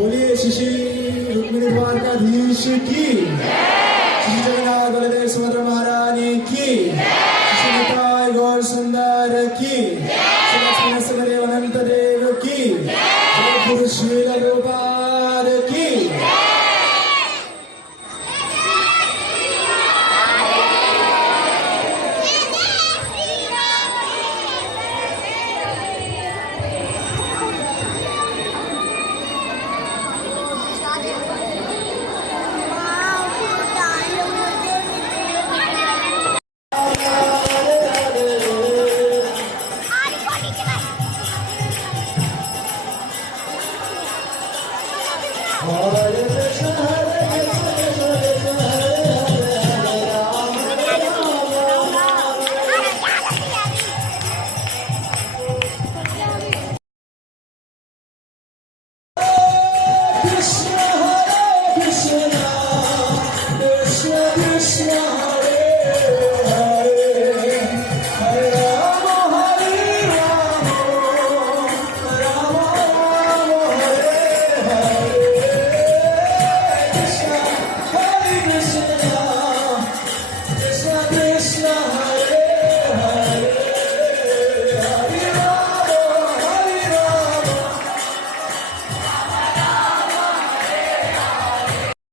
बोलिए श्री रुक्मिणी द्वारकाधीश की, श्री जगन्नाथ बलदेव सुभद्रा महारानी की, श्री निताय गौर सुंदर की, श्री लक्ष्मण नरसिंहदेव अनंत देव की, जय गुरु श्रील गोपाल की। Hare Krishna,